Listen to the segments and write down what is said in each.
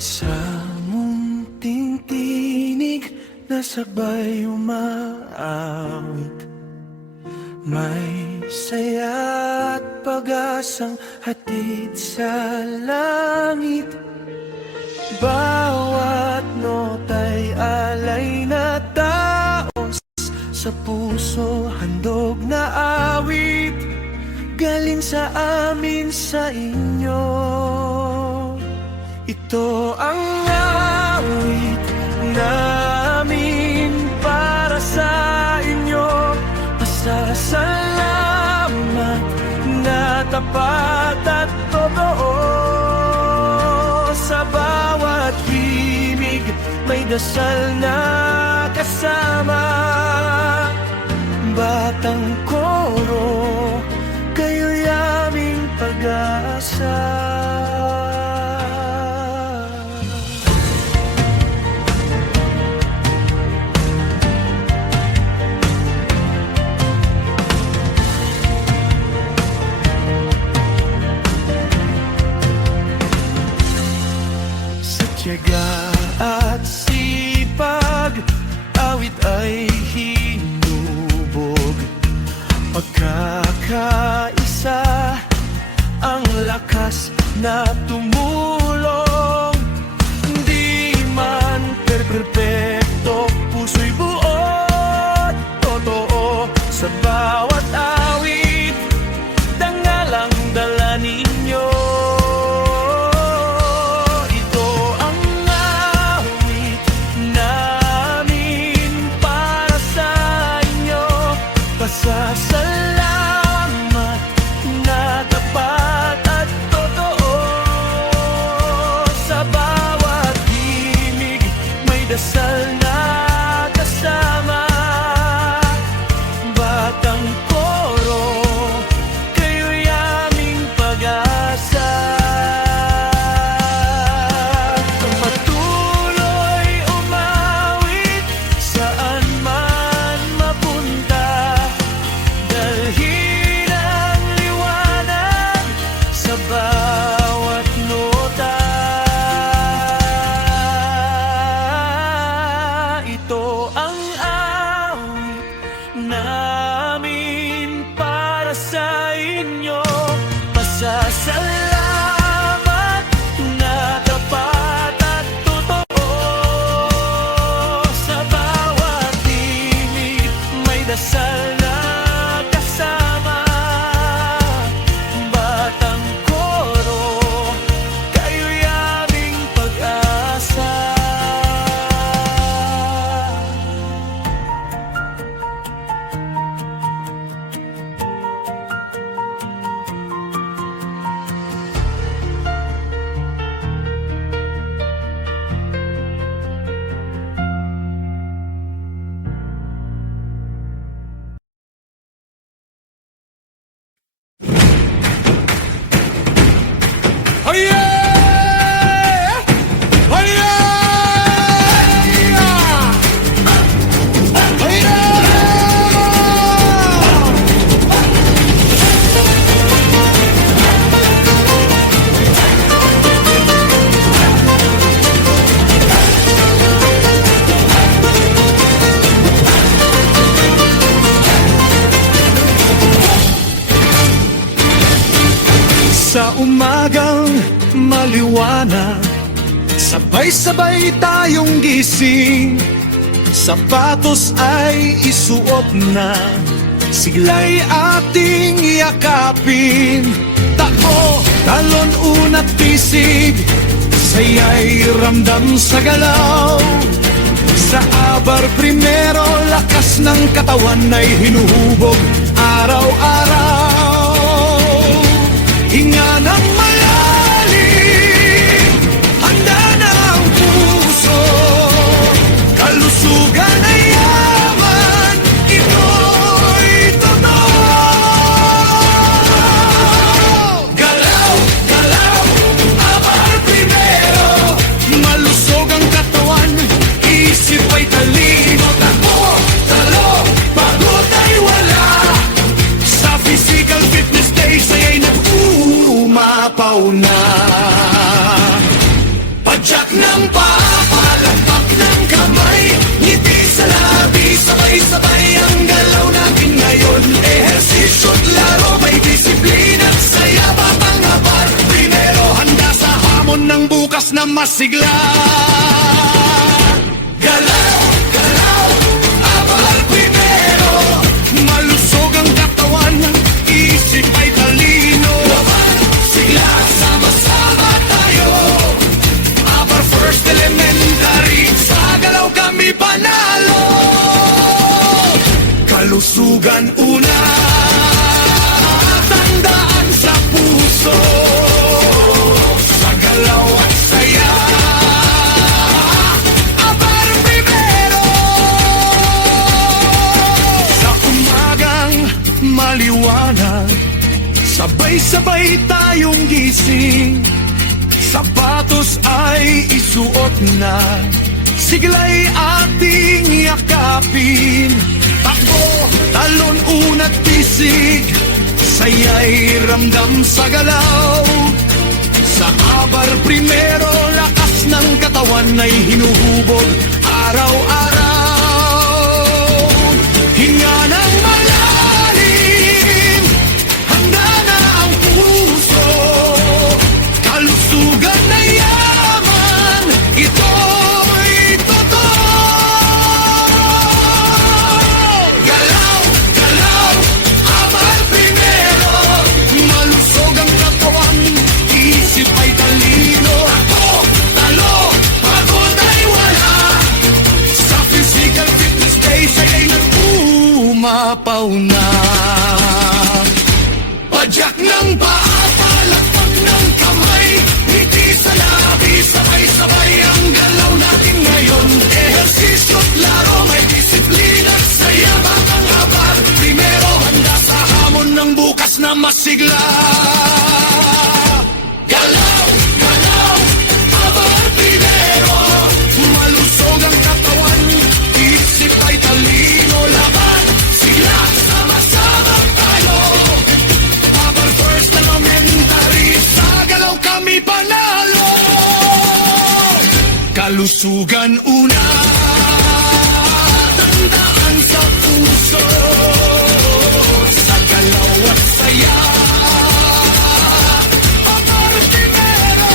Sa munting tinig na sabay umaawit, may saya at pag-asang hatid sa langit. Bawat nota'y alay na taos, sa puso handog na awit, galing sa amin sa inyo. Ito ang awit namin para sa inyo. Pasasalamat na tapat at totoo. Sa bawat himig may dasal na kasama. Batang koro, kayo'y aming pag-asa. Tiyaga at sipag, awit ay hinubog. Pagkakaisa, ang lakas na tumulong. Di man perpekto, puso'y buot totoo. Sa bawat awit, dangalang dala ninyo. Pasasalamat na tapat at totoo. Sa bawat himig may dasal na kasama. Batang koro, kayo'y aming pag-asa. Patuloy umawit saan man mapunta. Dalhin ang liwanag sa bawat nota. Ito ang awit namin para sa inyo. Pasasalamat na tapat at totoo. Sa bawat himig may dasal na kasama. Batang koro, kayo'y aming pag-asa. Hayya! Hayya! Hayya! Sa umagang maliwanag, sabay-sabay tayong gising. Sapatos ay isuot na, sigla'y ating yakapin. Tako, talon, unat, pisig, saya'y ramdam sa galaw. Sa abar primero, lakas ng katawan ay hinuhubog araw-araw. Hinga ng malalim, handa na ang puso. Kalusugan ay yaman, ito'y totoo. Galaw, galaw, abar primero, malusog ang katawan, na. Padyak ng paa, palakpak ng kamay, ngiti sa labi, sabay-sabay ang galaw natin ngayon. Ehersisyo't laro, may disiplina at saya, batang abar primero, handa sa hamon ng bukas na masigla. Galaw, galaw, abal primero, malusog ang katawan, isip ay talino. Laban, sigla, sama-sama tayo. Our first elementary, sa galaw kami panalo. Kalusugan una, tandaan sa puso, sa galaw at saya. Abar primero. Sa umagang maliwanag, sabay-sabay tayong gising, sapatos ay isuot na, sigla'y ating yakapin. Takbo, talon, unat, pisig, saya'y ramdam sa galaw. Sa abar primero, lakas ng katawan ay hinuhubog araw-araw. Hinga ng malalim, handa na ang puso, kalusugan na yaman, ito'y totoo. Galaw, galaw, abar primero, malusog ang katawan, isip ay talino. Ako, talo, pagod ay wala, sa physical fitness day, siya'y nag-umapaw na. Padyak ng paa, palakpak ng kamay, ngiti sa labi, sabay-sabay ang galaw natin ngayon. Ehersisyo't laro, may disiplina at saya, batang abar primero, handa sa hamon ng bukas na masigla. Galaw, galaw, abar primero, malusog ang katawan, isip ay talino. Laban, sigla, sama-sama tayo. Our first elementary, sa galaw kami panalo. Kalusugan una, tandaan sa puso, sa galaw at saya. Abar primero.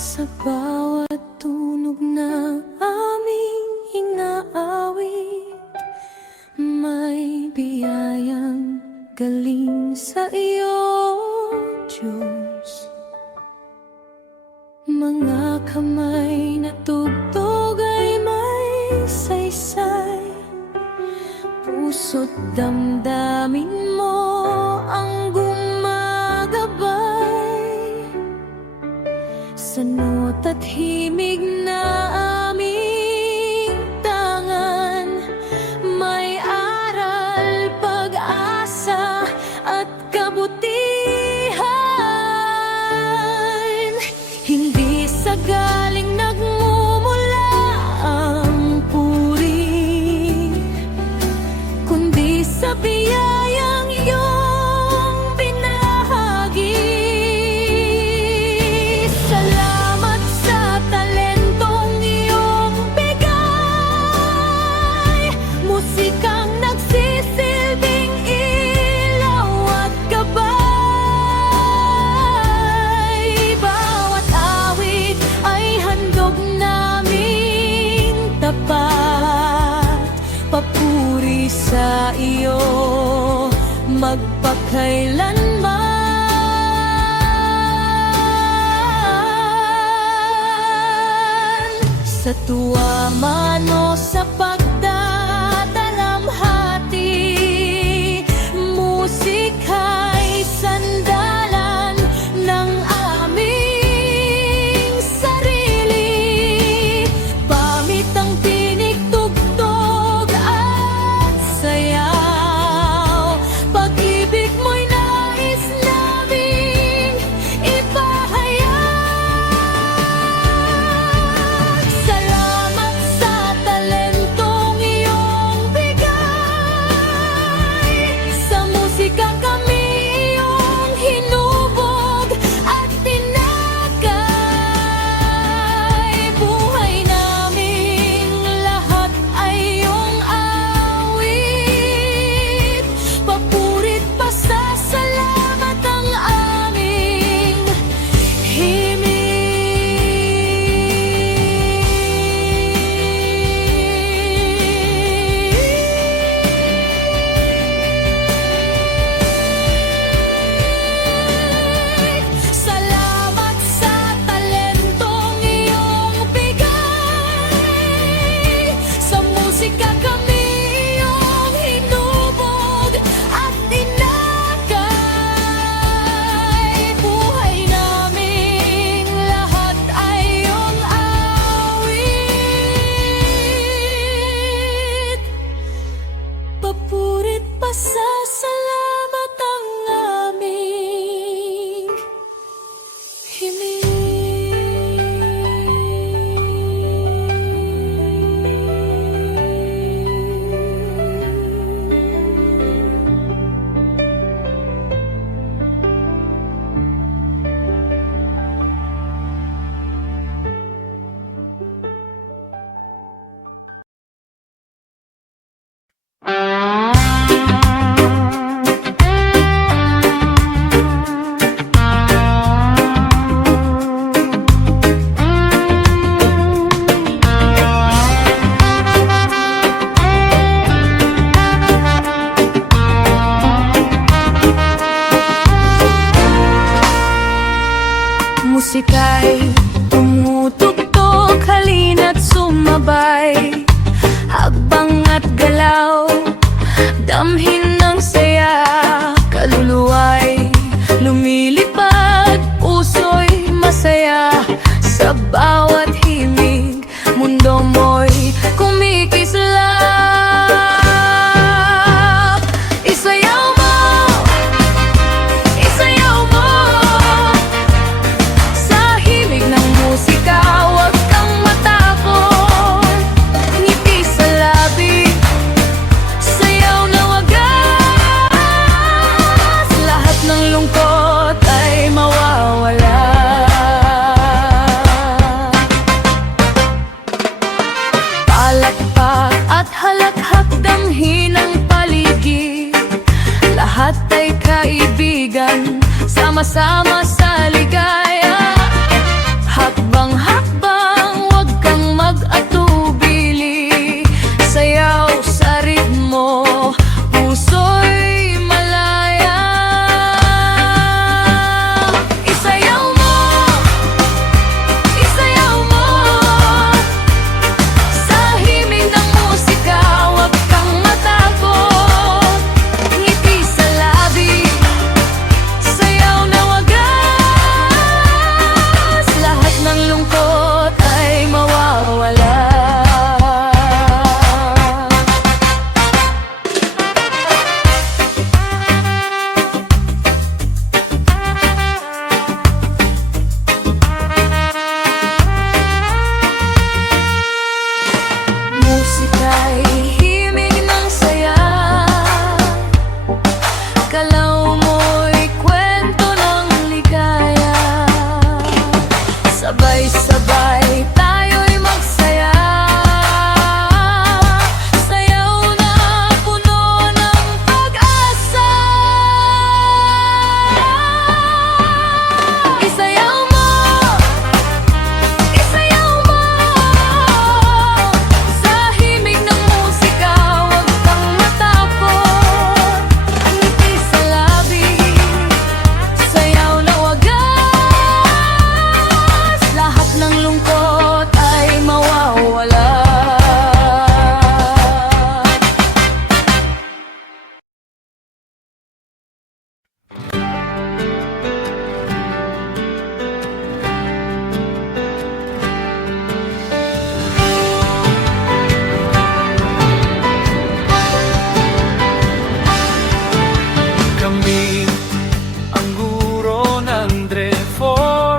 Sa bawat tunog na aming inaawit, may biyayang galing sa iyo, Diyos. Mga kamay na tugtog ay may saysay, puso't damdamin mo ang gumagabay. Sa nota't himig na aming tangan, may aral, pag-asa at kabutihan. Hindi sa galing nagmumula ang puri, kundi sa biyayang iyong binahagi. Salamat sa talentong iyong bigay, musikang nagsisilbing ilaw at gabay. Bawat awit ay handog naming tapat, papuri sa iyo magpakailanman. Sa tuwa man o sa pag papurit pasasalamat ang aming himig. Musika'y tumutugtog, halina't sumabay. Hakbang at galaw, damhin ng saya. Kaluluwa'y lumilipad, puso'y masaya. Sa bawat himig, mundo mo'y kumikislap. Isayaw mo, isayaw mo. Sa himig ng musika, huwag kang matakot. Ngiti sa labi, sayaw na wagas. Lahat ng lungkot ay mawawala. Palakpak at halakhak, damhin ang paligid. Lahat ay kaibigan, sama-sama sa ligaya. Hakbang-hakbang, huwag kang mag-atubili. Sayaw sa ritmo, puso'y malaya. Isayaw mo, isayaw mo. Sa himig ng musika, huwag kang matakot. Ngiti sa labi, sayaw na wagas. Lahat ng lungkot ay mawawala. Musika'y himig ng saya. Galaw mo'y kwento ng ligaya. Sabay-sabay tayo'y magsaya. Sayaw na puno ng pag-asa. Isayaw mo, isayaw mo. Sa himig ng musika, huwag kang matakot. Ngiti sa labi, sayaw na wagas. Lahat ng lungkot ay mawawala. Kami ang guro ng Drefor.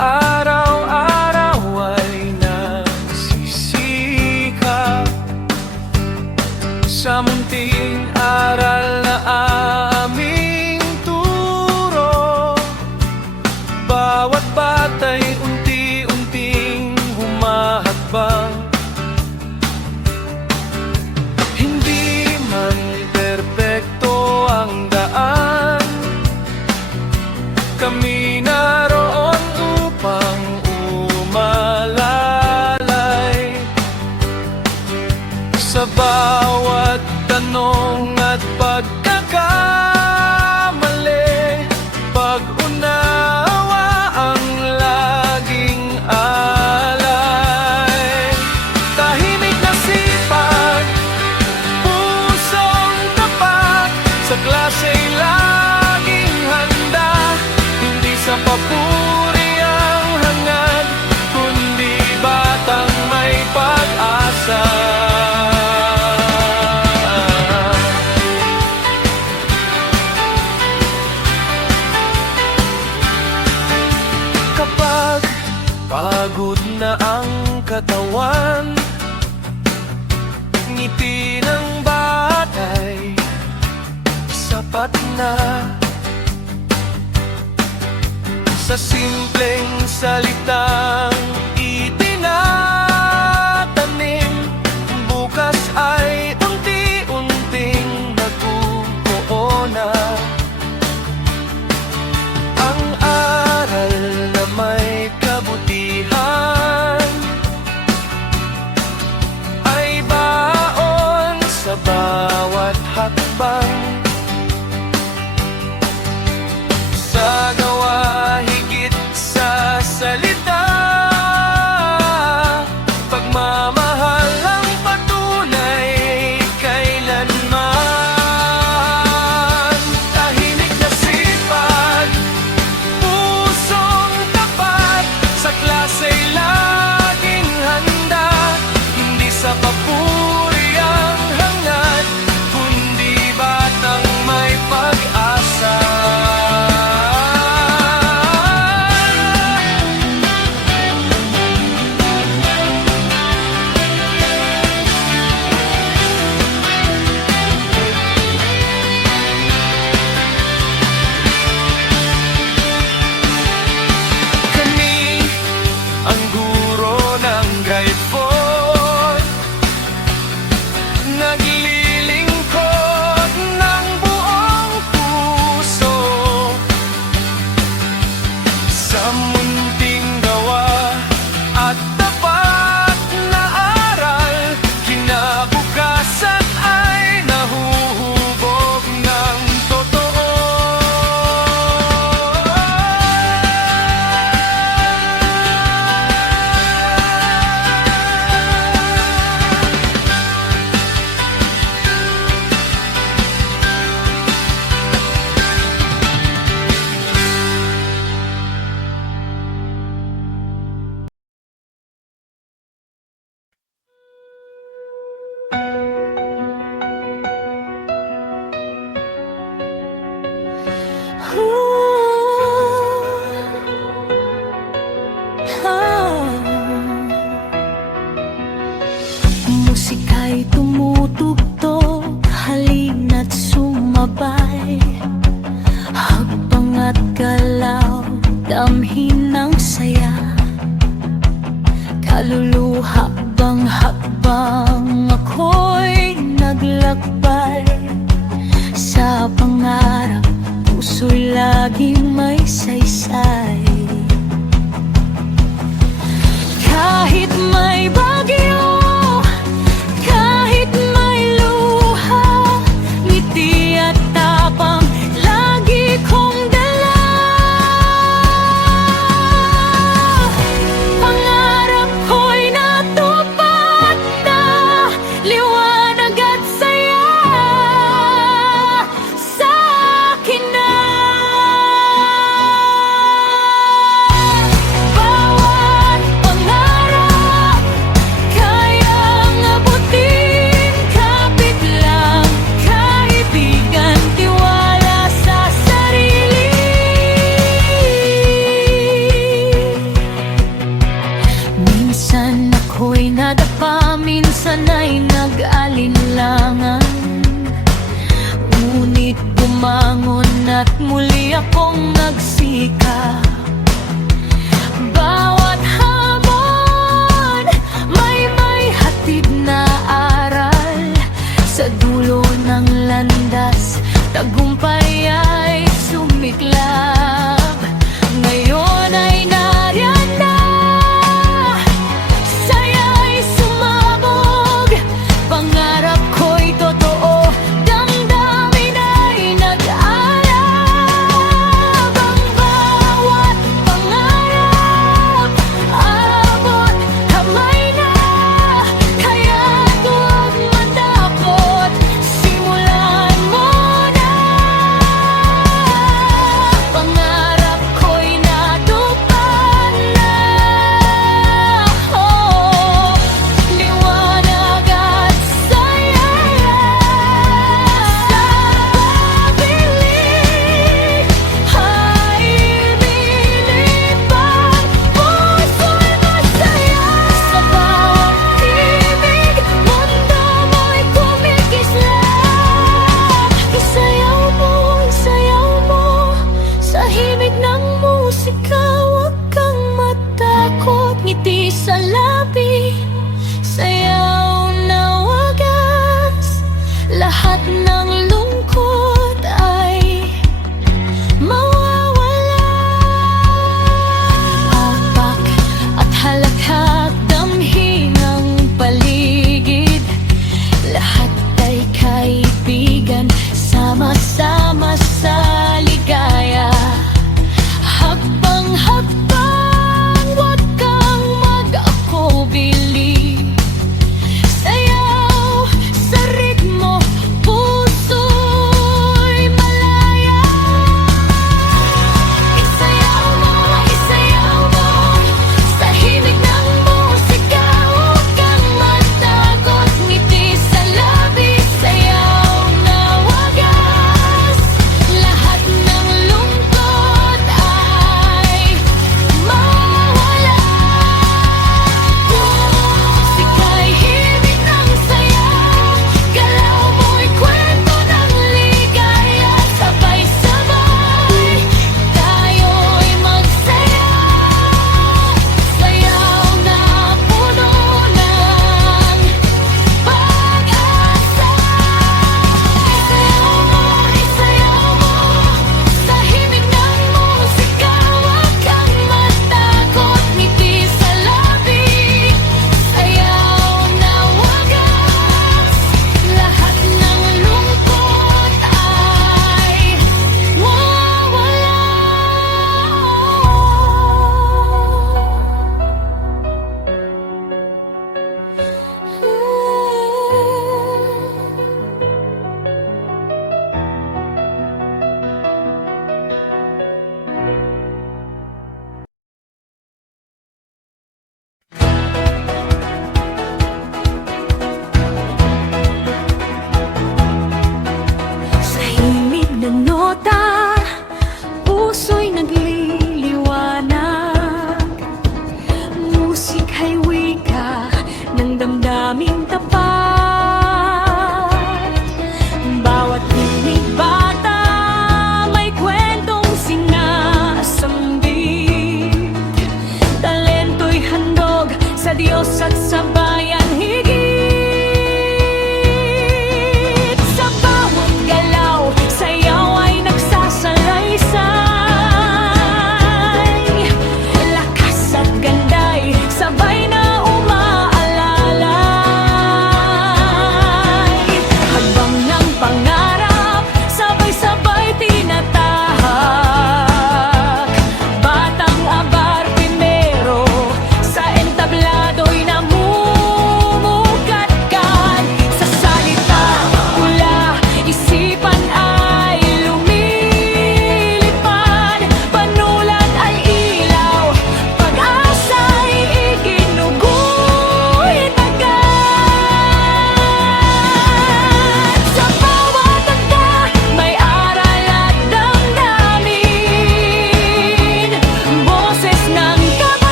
Araw-araw ay nagsisikap sa munting aral na aming turo. Bawat bata'y unti-unting humahakbang. Hindi man perpekto ang daan, kami naroon upang umalalay. Sa bawat tanong at pagkakamali, pag-unawa ang laging alay. Tahimik na sipag, pusong tapat, sa klaseng laging handa. Hindi sa papuri ang hangad, kundi batang may pag-asa. na. Sa simpleng salitang itinatanim, bukas ay unti-unting nagubuo na. Ang aral na may kabutihan ay baon sa bawat hakbang. Sa gawa higit sa salita, pagmamahal ang patunay kailanman. Tahimik na sipag, pusong tapat, sa klasa'y laging handa. Hindi sa papuri ang hangad, kundi batang may pag-asa. Ang guro ng grade 4, naglilingkod ng buong puso sa munting gawa at tapat na aral. Kinabukasan ay nahuhubog ng totoo. Musika'y tumutugtog, halina't sumabay. Hakbang at galaw, damhin ng saya. Kaluluha bang hakbang, ako'y naglakbay. Sa pangarap, puso'y laging may saysay. Kahit may bagyo, kahit may luha, ngiti at tapang lagi kong dala. Pangarap ko'y natupad na, liwanag at saya sa akin na. Bawat pangarap kayang abutin, kapit lang kaibigan, tiwala sa sarili. Minsan ako'y nadapa, minsan ay nag-alinlangan, ngunit bumangon at muli akong nagsika. Bawat hamon may hatid na aral, sa dulo ng landas tagumpay ay sumiklab. Ngayon ay nariyan na, saya'y sumabog. Pangarap ko'y totoo, damdamin ay nag-alab. Ang bawat ng